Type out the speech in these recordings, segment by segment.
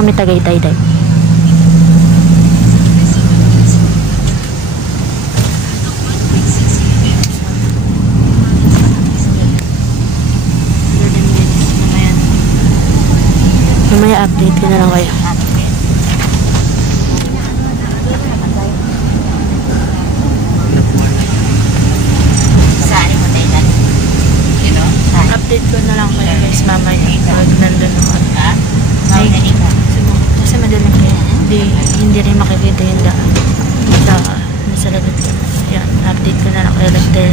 kami Tagaytay day. Mamaya update ko na lang kayo. Update ko na lang kayo guys mamaya pag nandun ako. Kasi madaling kayo. Hindi rin makikita yung daan. Nasa lagot ko. Yan, update ko na lang kayo later.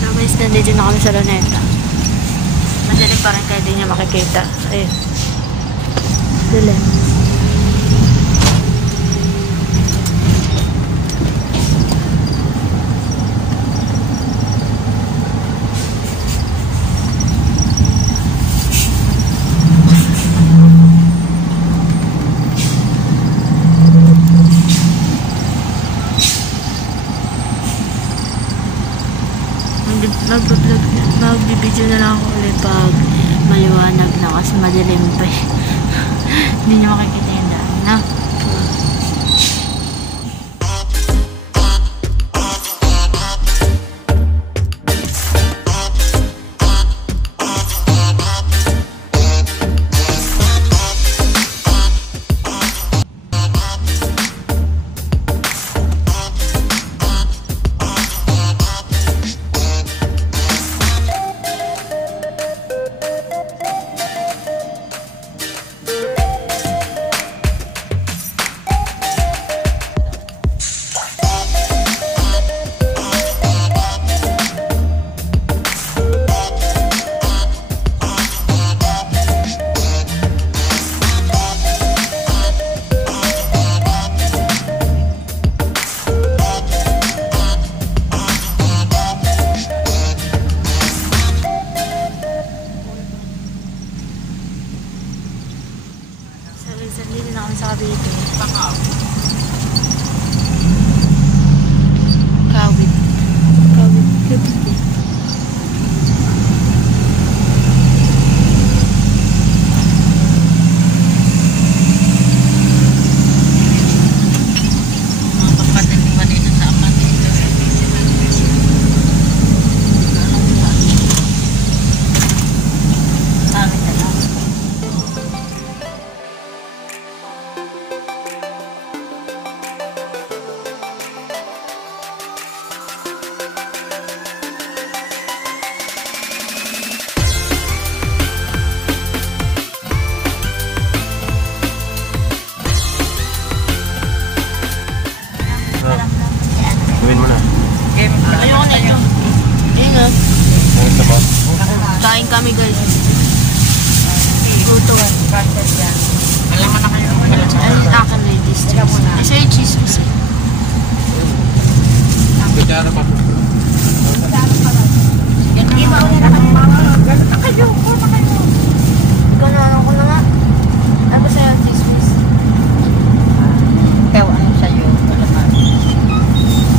Now guys, nandito na kami sa Luneta. Madaling pa rin kayo din niya makikita. Ayun. Dilim. Magbibideo na lang ako ulit pag maliwanag na kasi madilim pa eh. Hindi nyo makikita yung daan na. Dito na kami sa Cavite. Kawit. Cavite. Ayoko na yun. Ingat. Kain kami guys. Gutom. Malaman na kayo. Ayun akin ladies. Isa yung chismis. Kutsara pa. Hindi ba ulit na kayo? Gano'n ko na nga. Ano sa'yo chismis? Ikaw ano sa'yo?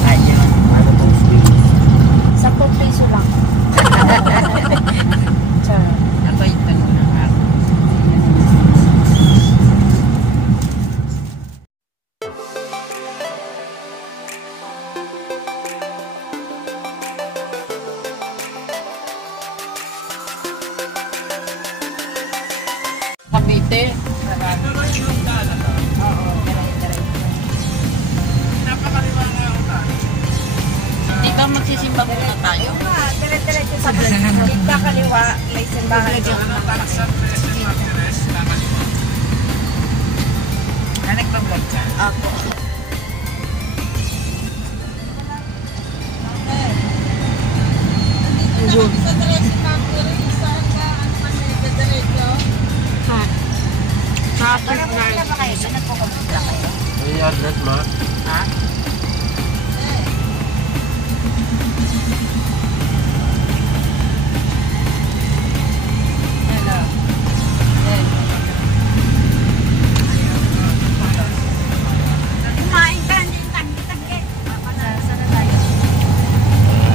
Ayun. 10 piso lang. Ako yung tanong na ako. Cavite. Dito magsisimba muna tayo. Dire-diretso sa kaliwa, may simbahan. Nagbablog ka? Ako. Sa diretso saan ka ang diretso? Ha? Sa na ba kayo? Nagpo-comment lang kayo? Ay, address ma? Ha?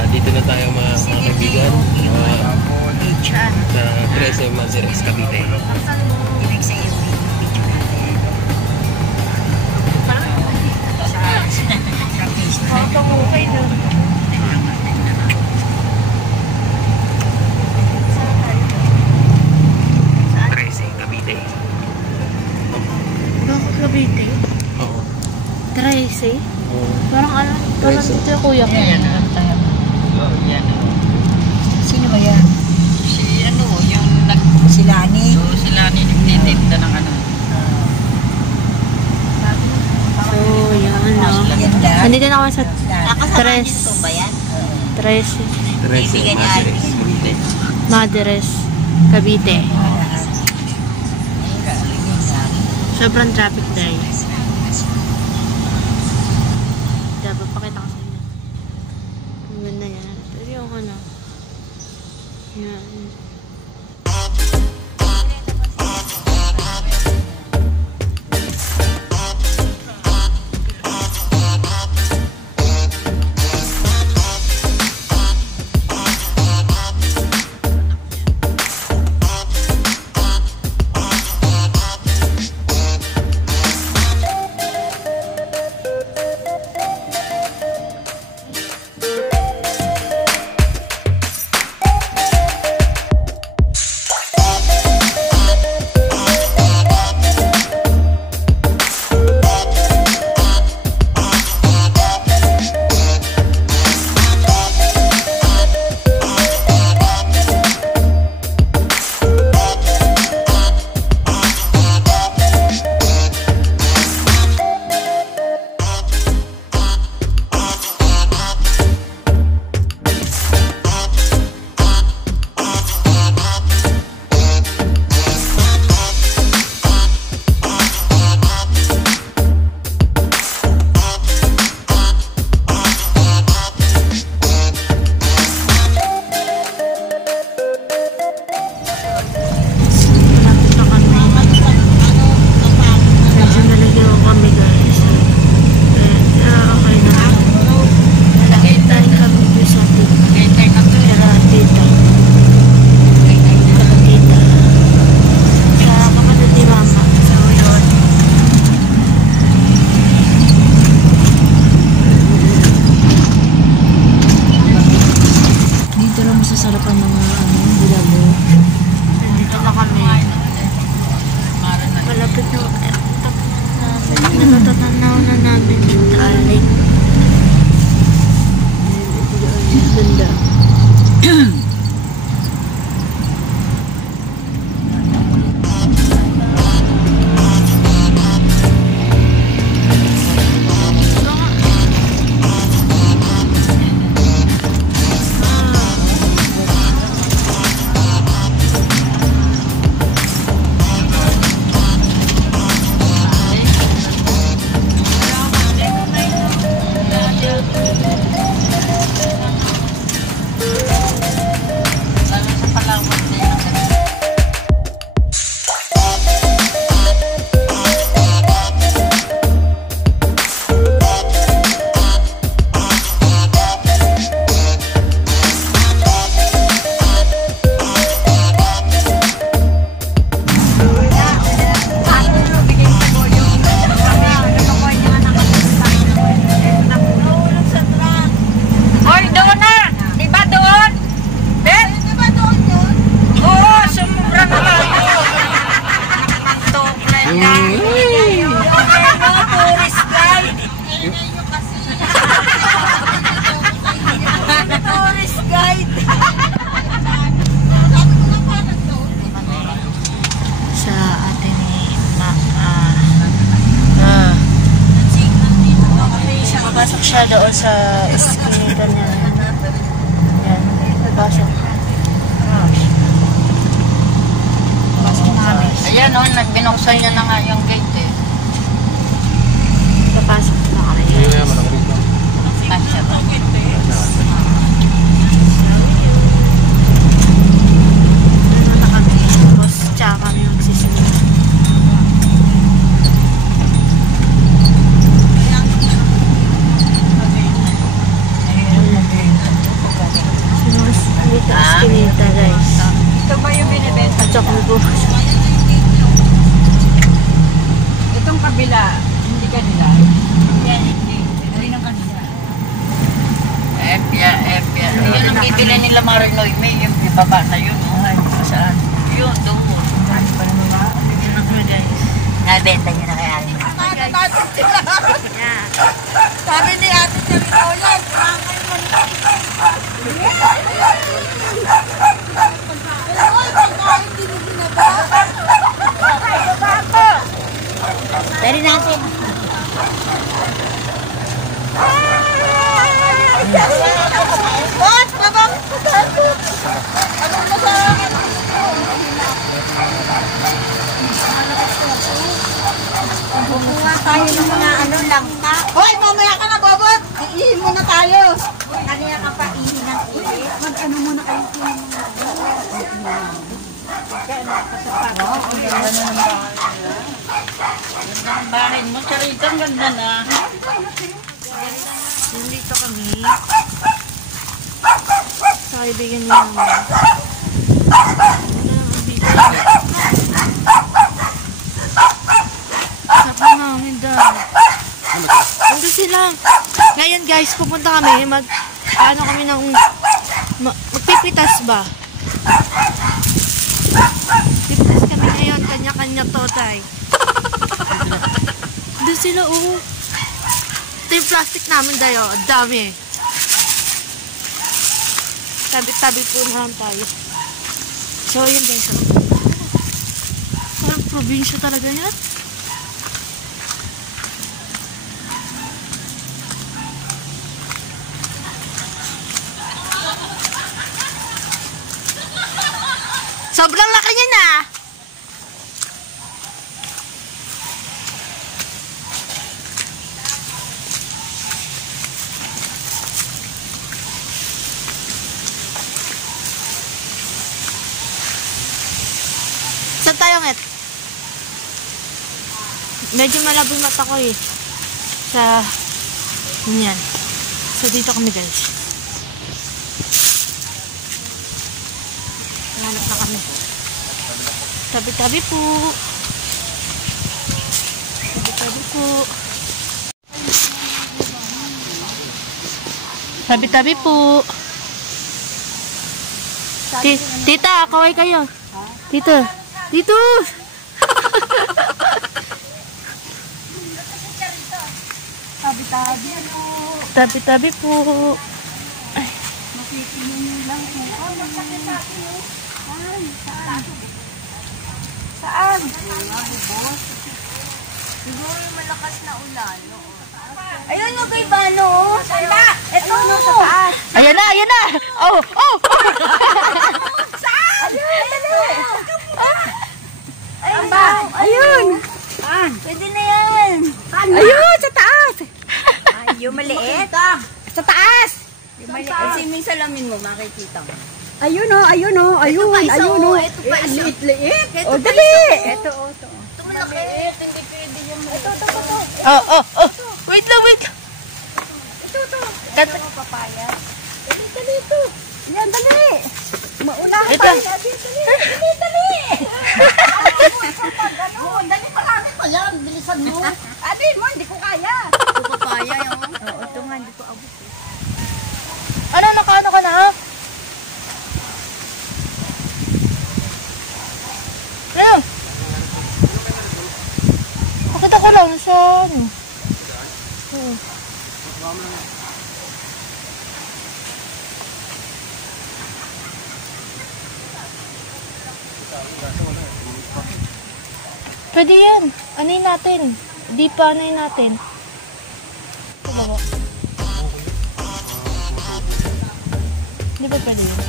Dito na tayo mga kaibigan sa 13 Mazirex, Cavite. kuya ko. Yan. Sino ba yan? Si ano, yung si Lani? Oo, si Lani nagtitinda ng ano. So, yan, no. Nandito na ako sa Tres. Tres. Madres, Cavite. Sobrang traffic dahil. Dapat pakita ko sa inyo. Ang ganda yan. Pero yung ano. Yan. Masasarapan ng bilabo. Nandito na kami. Malapit na natatanaw na namin yung talik. Ganda. Pasok siya doon sa eskinita niya. Yan. Pasok. Pasok namin. Ayan o, binuksan niya na nga yung gate eh. Papasok na kami. Kasya ba? Ano na kami. Tapos tsaka kami magsisimula. Dito eskinita guys. Ito ba yung binibenta? At saka magbukas. Itong kabila, hindi kanila. Yan, hindi. Ito rin ang kanila. Epya. Yun ang bibili nila Marinoy May. Yung baba na yun. Saan? Yun, doon. Yun ang guys. Nabenta nyo na kay Alma. Yeah. Sabi ni ate niya, Pwede natin. Boss, babang! Kumuha tayo ng mga ano lang. Hoy, mamaya ka na, Bobot! Iihin muna tayo. Kanina ka pa ihin ng ihin. Mag-ano muna kayo. Ganda ng bahay mo, Charita. Ang ganda na. Nandito kami. Sa kaibigan niya naman. Sabi namin dahil. Nandun sila. Ngayon guys, pupunta kami. Ano kami ng... Magpipitas ba? Pipitas kami ngayon. Kanya-kanya totay. Doon sila, oh. Ito yung plastic namin dayo. Ang dami. Tabi-tabi po naman tayo. So, yun guys. Parang probinsya talaga yan. Sobrang laki niya na. Saan tayo nget? Medyo malabo yung mata ko eh. Sa... Yan. So dito kami guys. Hanap na kami. Tabi-tabi po. Tabi-tabi po. Tabi-tabi po. Tita, kaway kayo. Tita. Dito! Tabi-tabi po. Tabi-tabi po. Ay. Makikinin lang po. Oh, magsakit sa akin eh. Ay, saan? Saan? Siguro yung malakas na ulan. Ayun yung kay Bano. Saan ba? Ito no, sa taas. Ayan na, ayan na! Oh, oh! Saan? Ayun ba? Ayun. Saan? Pwede na yan. Ayun, sa taas! Ay, yung maliit. Sa taas! Yung maliit. Siming salamin mo, makikita mo. Ayun o, ayun o, ayun, ayun o. Ito pa isa. Liit. Ito O, pa dali. isa. Ito, ito. Ito maliit. Hindi pwede yung maliit. Ito. Oh, oh, oh! Wait lang, wait lang! Ito. Kat- Ito papaya. Dali ito. Yan, dali. Mauna Ito. pa. Dali. Dali marami pa yan. Bilisan mo. Adin mo, hindi ko kaya. Ito papaya yung. Oo, ito nga. Hindi ko abot. Ano, nakaano ka na? Ano? Pakita ko lang sa ano. Oo. Pwede yan. Anoy natin. Di pa anoy natin. Ito ba? Di ba pwede yun?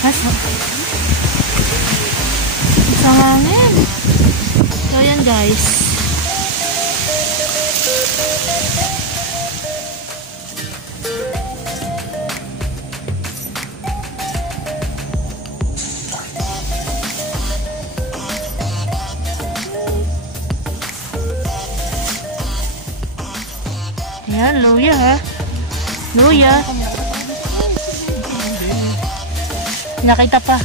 Asa? Isang hangin. So yan guys. Yan, luya ha. Luya. Nakita pa.